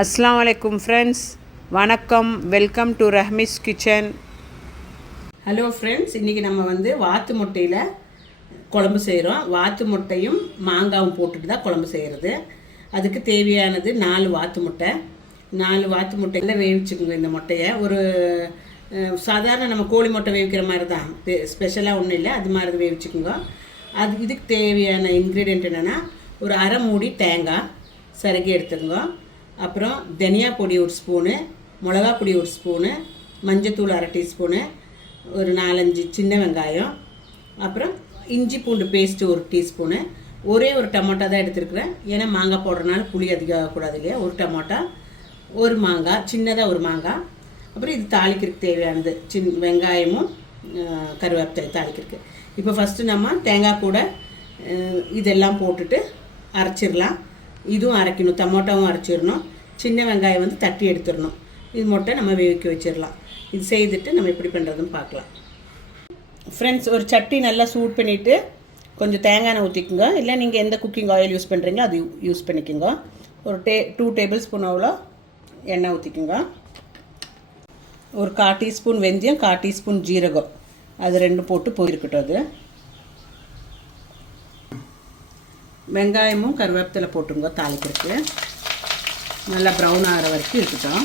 அஸ்ஸலாமு அலைக்கும் ஃப்ரெண்ட்ஸ், வணக்கம். Welcome to Rahmi's kitchen. Hello friends, இன்றைக்கி நம்ம வாத்து முட்டையில் குழம்பு செய்கிறோம். வாத்து முட்டையும் மாங்காவும் போட்டுட்டு தான் குழம்பு செய்கிறது. அதுக்கு தேவையானது 4 வாத்து முட்டை. 4 வாத்து முட்டையில் வேவிச்சுக்குங்க. இந்த முட்டையை ஒரு சாதாரண நம்ம கோழி முட்டை வேவிக்கிற மாதிரி தான், ஸ்பெஷலாக ஒன்றும் இல்லை, அது மாதிரி வேவிச்சுக்குங்க. இதுக்கு தேவையான இன்க்ரீடியன்ட் என்னென்னா, ஒரு அரை மூடி தேங்காய் சருகி எடுத்துக்கோங்க. அப்புறம் தனியா பொடி 1 ஸ்பூனு, மிளகா பொடி 1 ஸ்பூனு, மஞ்சத்தூள் 1/2 டீஸ்பூனு, ஒரு 4-5 சின்ன வெங்காயம், அப்புறம் இஞ்சி பூண்டு பேஸ்ட்டு 1 டீஸ்பூனு, ஒரே ஒரு டொமேட்டோ தான் எடுத்துருக்குறேன். ஏன்னா மாங்காய் போடுறதுனால புளி அதிகம் ஆகக்கூடாது இல்லையா. ஒரு டொமேட்டோ, ஒரு மாங்காய், சின்னதாக ஒரு மாங்காய். அப்புறம் இது தாளிக்கிறதுக்கு தேவையானது வெங்காயமும் கருவேப்பிலை தாளிக்கிறதுக்கு. இப்போ ஃபஸ்ட்டு நம்ம தேங்காய் கூட இதெல்லாம் போட்டுட்டு அரைச்சிடலாம். இதுவும் அரைக்கணும், டொமேட்டோவும் அரைச்சிடணும், சின்ன வெங்காயம் தட்டி எடுத்துடணும். இது மட்டும் நம்ம வேவிக்க வச்சிடலாம். இது செய்துட்டு நம்ம எப்படி பண்ணுறதுன்னு பார்க்கலாம். ஃப்ரெண்ட்ஸ், ஒரு சட்டி நல்லா சூட் பண்ணிவிட்டு கொஞ்சம் தேங்காய் எண்ணெய் ஊற்றிக்குங்க. இல்லை நீங்கள் எந்த குக்கிங் ஆயில் யூஸ் பண்ணுறீங்களோ அது யூஸ் பண்ணிக்கோங்க. ஒரு 2 டேபிள் ஸ்பூன் அவ்வளோ எண்ணெய் ஊற்றிக்குங்க. ஒரு 1/4 டீஸ்பூன் வெந்தயம், 1/4 டீஸ்பூன் ஜீரகம், அது 2 போட்டு போயிருக்கட்டும். அது வெங்காயமும் கருவேப்பிலை போட்டுங்க. தாளிக்கிறதுக்கு நல்லா ப்ரௌன் ஆகிற வரைக்கும் இருக்கட்டும்.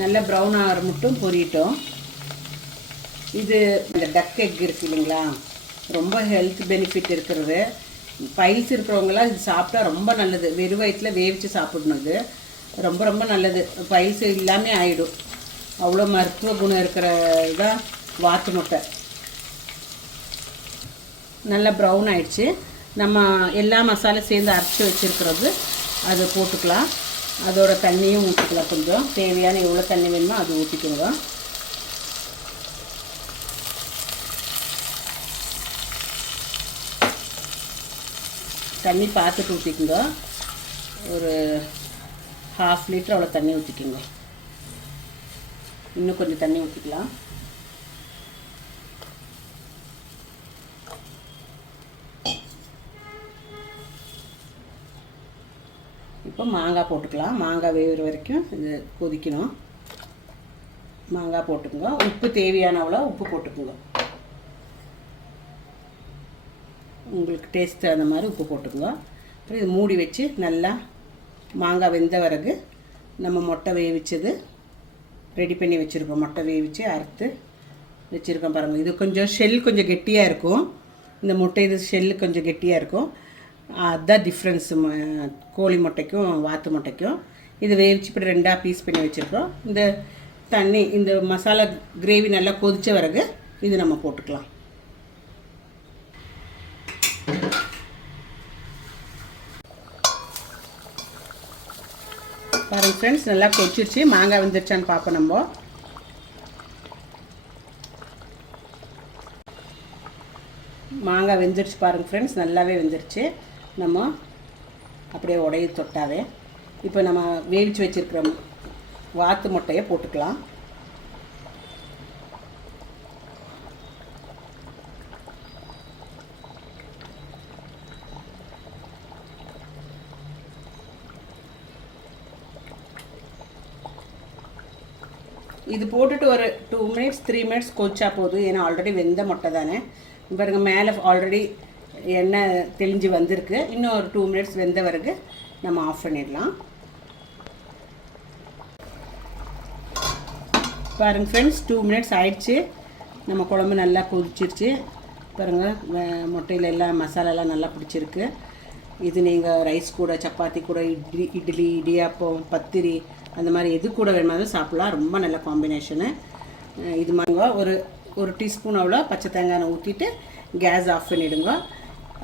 நல்லா ப்ரௌன் ஆகிற மட்டும் பொரியட்டும். இது இந்த டக் எக் இருக்குது இல்லைங்களா, ரொம்ப ஹெல்த் பெனிஃபிட் இருக்கிறது. பைல்ஸ் இருக்கிறவங்களாம் இது சாப்பிட்டா ரொம்ப நல்லது. வெறும் வயிற்றில் வேவிச்சு சாப்பிடணும். இது ரொம்ப ரொம்ப நல்லது. பைல்ஸ் இல்லாமல் ஆகிடும். அவ்வளோ மருத்துவ குணம் இருக்கிற இதான் வாத்து முட்டை. நல்லா ப்ரௌன் ஆயிடுச்சு. நம்ம எல்லா மசாலா சேர்ந்து அரைச்சி வச்சுருக்கிறது அதை போட்டுக்கலாம். அதோட தண்ணியும் ஊற்றிக்கலாம். கொஞ்சம் தேவையான எவ்வளோ தண்ணி வேணுமோ அது ஊற்றிக்கோங்க. தண்ணி பார்த்துட்டு ஊற்றிக்குங்க. ஒரு 1/2 லிட்டர் அவ்வளோ தண்ணி ஊற்றிக்குங்க. இன்னும் கொஞ்சம் தண்ணி ஊற்றிக்கலாம். இப்போ மாங்காய் போட்டுக்கலாம். மாங்காய் வேகிற வரைக்கும் இது கொதிக்கணும். மாங்காய் போட்டுக்குங்க. உப்பு தேவையான அவ்வளோ உப்பு போட்டுக்குங்க. உங்களுக்கு டேஸ்ட் அந்த மாதிரி உப்பு போட்டுக்குங்க. அப்புறம் இது மூடி வச்சு நல்லா மாங்காய் வெந்த பிறகு நம்ம முட்டை வேவிச்சது ரெடி பண்ணி வச்சுருக்கோம். முட்டை வேவிச்சு அறுத்து வச்சுருக்கோம் பாருங்கள். இது கொஞ்சம் ஷெல் கொஞ்சம் கெட்டியாக இருக்கும். இந்த முட்டை இது ஷெல்லு கொஞ்சம் கெட்டியாக இருக்கும். அதுதான் டிஃப்ரென்ஸு கோழி முட்டைக்கும் வாத்து முட்டைக்கும். இது வேவிச்சு இப்படி 2 பீஸ் பண்ணி வச்சுருக்கோம். இந்த தண்ணி இந்த மசாலா கிரேவி நல்லா கொதித்த பிறகு இது நம்ம போட்டுக்கலாம். பாருங்கள் ஃப்ரெண்ட்ஸ், நல்லா கொதிச்சிருச்சு. மாங்காய் வெந்துருச்சான்னு பார்ப்போம். நம்ம மாங்காய் வெந்துருச்சு பாருங்கள் ஃப்ரெண்ட்ஸ், நல்லாவே வெந்துருச்சு. நம்ம அப்படியே உடைய தொட்டாவே இப்போ நம்ம வேவிச்சு வச்சுருக்கிற வாத்து முட்டையை போட்டுக்கலாம். இது போட்டுட்டு ஒரு 2 மினிட்ஸ் 3 மினிட்ஸ் கொதிச்சா போதும். ஏன்னா ஆல்ரெடி வெந்த முட்டை தானே. பாருங்க, மேலே ஆல்ரெடி எண்ணெய் தெளிஞ்சு வந்திருக்கு. இன்னும் ஒரு 2 மினிட்ஸ் வெந்த பிறகு நம்ம ஆஃப் பண்ணிடலாம். பாருங்கள் ஃப்ரெண்ட்ஸ், 2 மினிட்ஸ் ஆயிடுச்சு. நம்ம குழம்பு நல்லா கொதிச்சிருச்சு. பாருங்கள், முட்டையில் எல்லாம் மசாலாலாம் நல்லா பிடிச்சிருக்கு. இது நீங்கள் ரைஸ் கூட, சப்பாத்தி கூட, இட்லி, இடியாப்பம், பத்திரி அந்த மாதிரி எது கூட வேணுமாலும் சாப்பிட்லாம். ரொம்ப நல்ல காம்பினேஷனு. இது மாதிரி ஒரு டீஸ்பூன் அவ்வளோ பச்சை தேங்காய் ஊற்றிட்டு கேஸ் ஆஃப் பண்ணிவிடுங்க.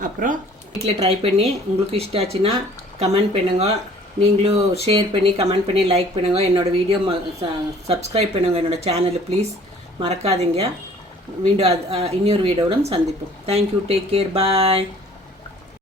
அப்புறம் வீட்டில் ட்ரை பண்ணி உங்களுக்கு இஷ்டம் ஆச்சுன்னா கமெண்ட் பண்ணுங்க. நீங்களும் ஷேர் பண்ணி கமெண்ட் பண்ணி லைக் பண்ணுங்க. என்னோடய வீடியோ சப்ஸ்கிரைப் பண்ணுங்க. என்னோடய சேனலை ப்ளீஸ் மறக்காதீங்க. இன்னொரு வீடியோவுடன் சந்திப்போம். தேங்க்யூ, டேக் கேர், பாய்.